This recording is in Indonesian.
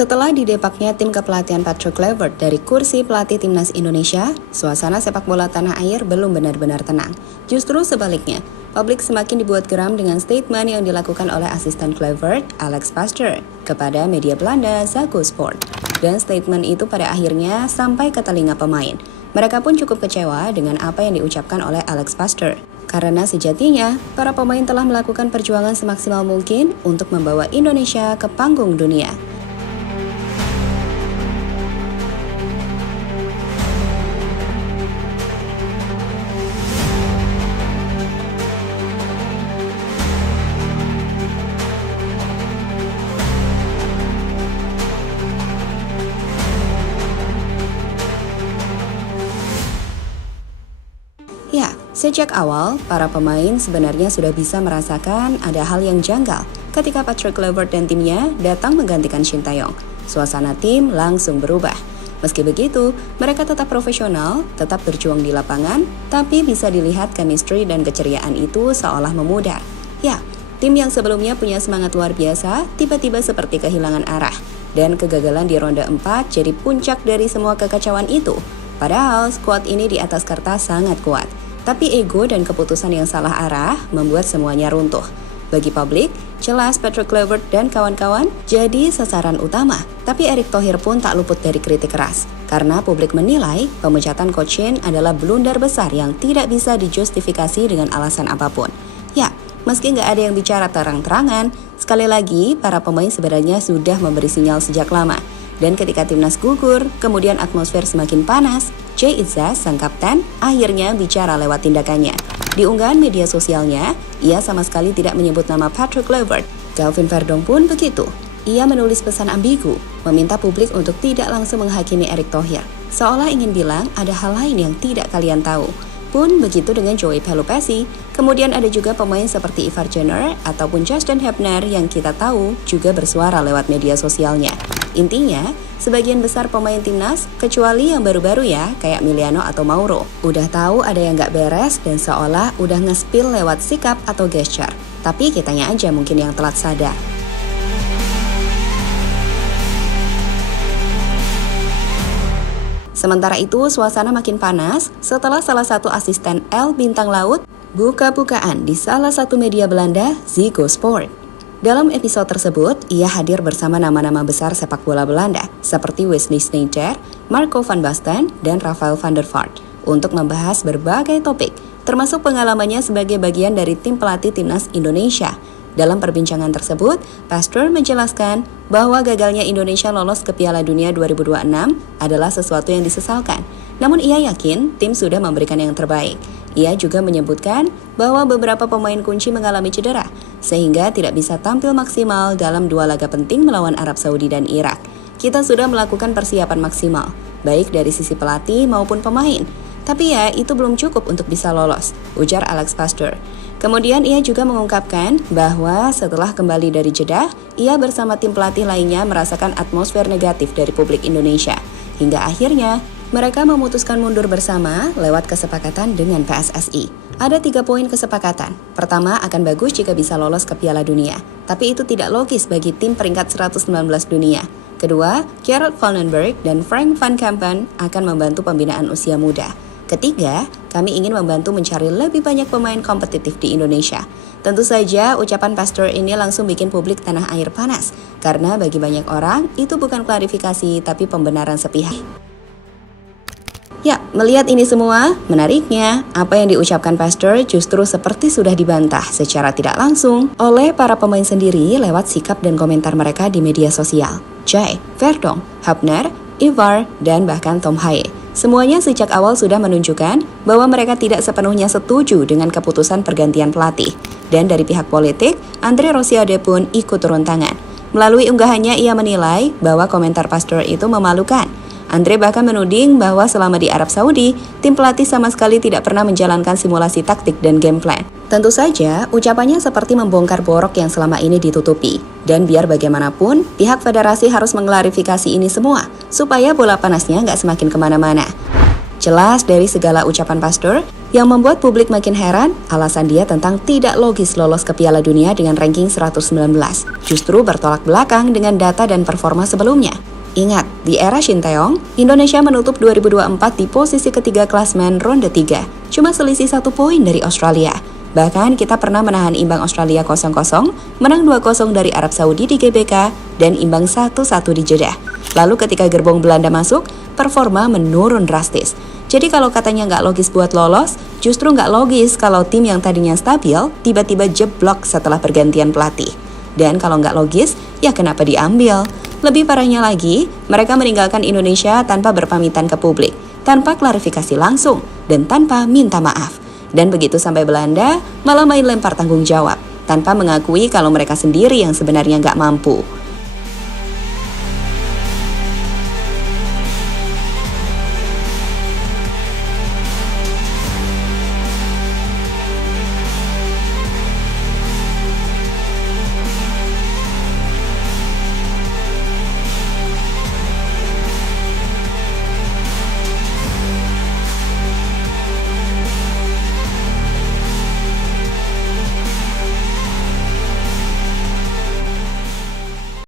Setelah didepaknya tim kepelatihan Patrick Kluivert dari kursi pelatih timnas Indonesia, suasana sepak bola tanah air belum benar-benar tenang. Justru sebaliknya, publik semakin dibuat geram dengan statement yang dilakukan oleh asisten Kluivert, Alex Pastoor, kepada media Belanda Ziggo Sport. Dan statement itu pada akhirnya sampai ke telinga pemain. Mereka pun cukup kecewa dengan apa yang diucapkan oleh Alex Pastoor. Karena sejatinya, para pemain telah melakukan perjuangan semaksimal mungkin untuk membawa Indonesia ke panggung dunia. Ya, sejak awal, para pemain sebenarnya sudah bisa merasakan ada hal yang janggal ketika Patrick Kluivert dan timnya datang menggantikan Shin Tae-yong. Suasana tim langsung berubah. Meski begitu, mereka tetap profesional, tetap berjuang di lapangan, tapi bisa dilihat chemistry dan keceriaan itu seolah memudar. Ya, tim yang sebelumnya punya semangat luar biasa, tiba-tiba seperti kehilangan arah. Dan kegagalan di ronde 4 jadi puncak dari semua kekacauan itu. Padahal skuad ini di atas kertas sangat kuat. Tapi ego dan keputusan yang salah arah membuat semuanya runtuh. Bagi publik, jelas Patrick Kluivert dan kawan-kawan jadi sasaran utama. Tapi Erick Thohir pun tak luput dari kritik keras. Karena publik menilai pemecatan Coach Shin adalah blunder besar yang tidak bisa dijustifikasi dengan alasan apapun. Ya, meski nggak ada yang bicara terang-terangan, sekali lagi para pemain sebenarnya sudah memberi sinyal sejak lama. Dan ketika timnas gugur, kemudian atmosfer semakin panas, Jay Itzah, sang kapten, akhirnya bicara lewat tindakannya. Di unggahan media sosialnya, ia sama sekali tidak menyebut nama Patrick Kluivert. Kelvin Verdong pun begitu. Ia menulis pesan ambigu, meminta publik untuk tidak langsung menghakimi Erick Thohir. Seolah ingin bilang ada hal lain yang tidak kalian tahu. Pun begitu dengan Joey Pelupessy. Kemudian ada juga pemain seperti Ivar Jenner ataupun Justin Hebner yang kita tahu juga bersuara lewat media sosialnya. Intinya, sebagian besar pemain timnas, kecuali yang baru-baru ya, kayak Miliano atau Mauro, udah tahu ada yang gak beres dan seolah udah nge-spill lewat sikap atau gesture. Tapi kitanya aja mungkin yang telat sadar. Sementara itu, suasana makin panas setelah salah satu asisten L Bintang Laut buka-bukaan di salah satu media Belanda, Ziggo Sport. Dalam episode tersebut, ia hadir bersama nama-nama besar sepak bola Belanda seperti Wesley Sneijder, Marco van Basten, dan Rafael van der Vaart untuk membahas berbagai topik, termasuk pengalamannya sebagai bagian dari tim pelatih timnas Indonesia. Dalam perbincangan tersebut, Pastoor menjelaskan bahwa gagalnya Indonesia lolos ke Piala Dunia 2026 adalah sesuatu yang disesalkan. Namun ia yakin tim sudah memberikan yang terbaik. Ia juga menyebutkan bahwa beberapa pemain kunci mengalami cedera, sehingga tidak bisa tampil maksimal dalam dua laga penting melawan Arab Saudi dan Irak. Kita sudah melakukan persiapan maksimal, baik dari sisi pelatih maupun pemain. Tapi ya, itu belum cukup untuk bisa lolos, ujar Alex Pastoor. Kemudian ia juga mengungkapkan bahwa setelah kembali dari Jeddah, ia bersama tim pelatih lainnya merasakan atmosfer negatif dari publik Indonesia. Hingga akhirnya, mereka memutuskan mundur bersama lewat kesepakatan dengan PSSI. Ada 3 poin kesepakatan. Pertama, akan bagus jika bisa lolos ke Piala Dunia. Tapi itu tidak logis bagi tim peringkat 119 dunia. Kedua, Gerard Vandenberg dan Frank van Kampen akan membantu pembinaan usia muda. Ketiga, kami ingin membantu mencari lebih banyak pemain kompetitif di Indonesia. Tentu saja ucapan Pastoor ini langsung bikin publik tanah air panas. Karena bagi banyak orang, itu bukan klarifikasi tapi pembenaran sepihak. Ya, melihat ini semua, menariknya, apa yang diucapkan Pastoor justru seperti sudah dibantah secara tidak langsung oleh para pemain sendiri lewat sikap dan komentar mereka di media sosial. Jay, Verdong, Hebner, Ivar, dan bahkan Tom Haye. Semuanya sejak awal sudah menunjukkan bahwa mereka tidak sepenuhnya setuju dengan keputusan pergantian pelatih. Dan dari pihak politik, Andre Rosiade pun ikut turun tangan. Melalui unggahannya, ia menilai bahwa komentar Pastoor itu memalukan. Andre bahkan menuding bahwa selama di Arab Saudi, tim pelatih sama sekali tidak pernah menjalankan simulasi taktik dan game plan. Tentu saja, ucapannya seperti membongkar borok yang selama ini ditutupi. Dan biar bagaimanapun, pihak federasi harus mengklarifikasi ini semua, supaya bola panasnya nggak semakin kemana-mana. Jelas dari segala ucapan Pastor, yang membuat publik makin heran, alasan dia tentang tidak logis lolos ke Piala Dunia dengan ranking 119, justru bertolak belakang dengan data dan performa sebelumnya. Ingat, di era Shin Tae-yong, Indonesia menutup 2024 di posisi ketiga klasmen ronde 3, cuma selisih 1 poin dari Australia. Bahkan kita pernah menahan imbang Australia 0-0, menang 2-0 dari Arab Saudi di GBK, dan imbang 1-1 di Jeddah. Lalu ketika gerbong Belanda masuk, performa menurun drastis. Jadi kalau katanya nggak logis buat lolos, justru nggak logis kalau tim yang tadinya stabil, tiba-tiba jeblok setelah pergantian pelatih. Dan kalau nggak logis, ya kenapa diambil? Lebih parahnya lagi, mereka meninggalkan Indonesia tanpa berpamitan ke publik, tanpa klarifikasi langsung, dan tanpa minta maaf. Dan begitu sampai Belanda, malah main lempar tanggung jawab, tanpa mengakui kalau mereka sendiri yang sebenarnya nggak mampu.